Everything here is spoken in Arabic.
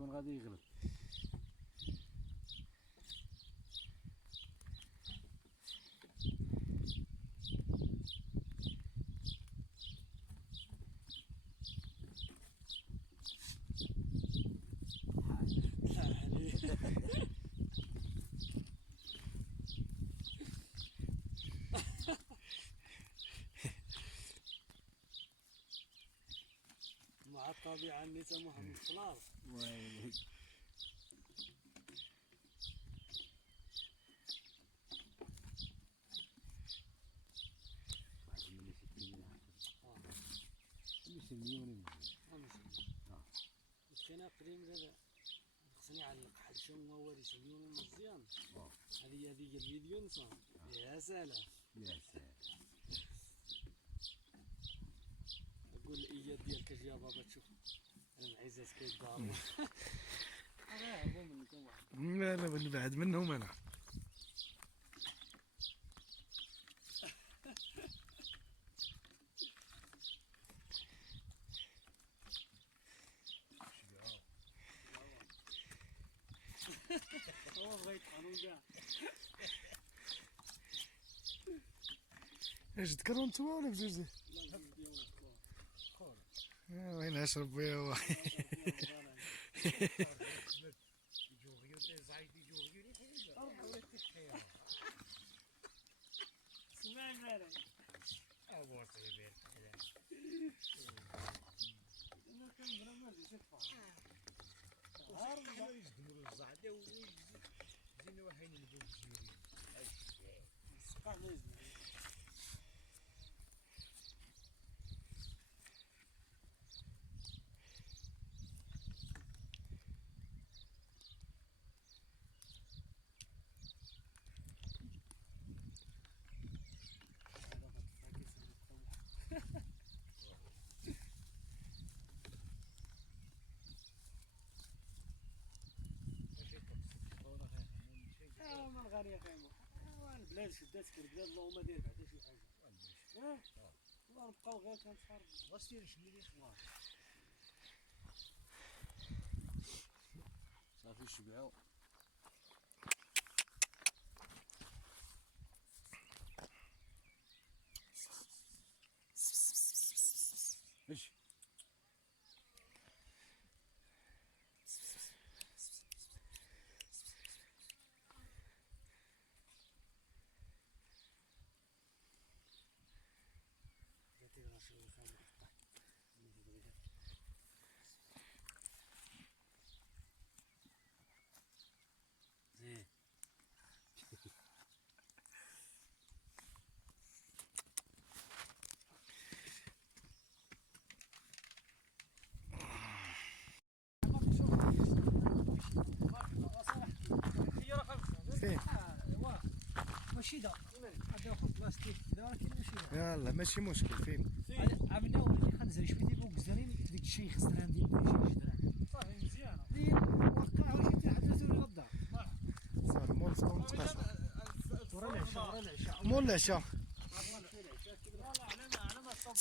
يكون غادي يغلب. مع الطبيعة اللي سموها من الخلاص. ويلي ماشي مليون كاين قديم زاد خصني يعلق حد شو مواري سميون مزيان. هذه الفيديو نصور. يا سلام يا سلام. اقول الاياد ديالك اجي يا بابا تشوف المعزات كيداروا. راه هربوا منكم واحد. لا لا نبعد منهم انا. هو بغا يطحنوا كاع. اش تكرهوا نتوما ولا بجوج؟ لا بجوج ديالهم خويا. وين اشرب بيا هو. سمع المالك. أبو صغير انا كنبغي ما جيت تفهم. هارب يجدمروا الزعده وزينوا واحد البوب جيري. سقع لازم. ما الغالية خايمة. البلاد شدات البلاد اللهم دير بعدا شي حاجة. والله نبقاو غير كنتحارب. وسير شميلي خلاص. صافي شبعوا. اش جاتي غنشري الخامة قطع. زين. فين؟ ماشي دا هذا واحد بلاستيك كذا ولكن ماشي دا. يلا ماشي مشكل. فين؟ عملنا ولينا خنزري شويه فوق الزرين ديك الشيخ الزران ديال صافي مزيانه ديال وقع واش يتحدثوا لي غدا صار مول سكون تقاش. ورا العشاء مول العشاء. على ما صوب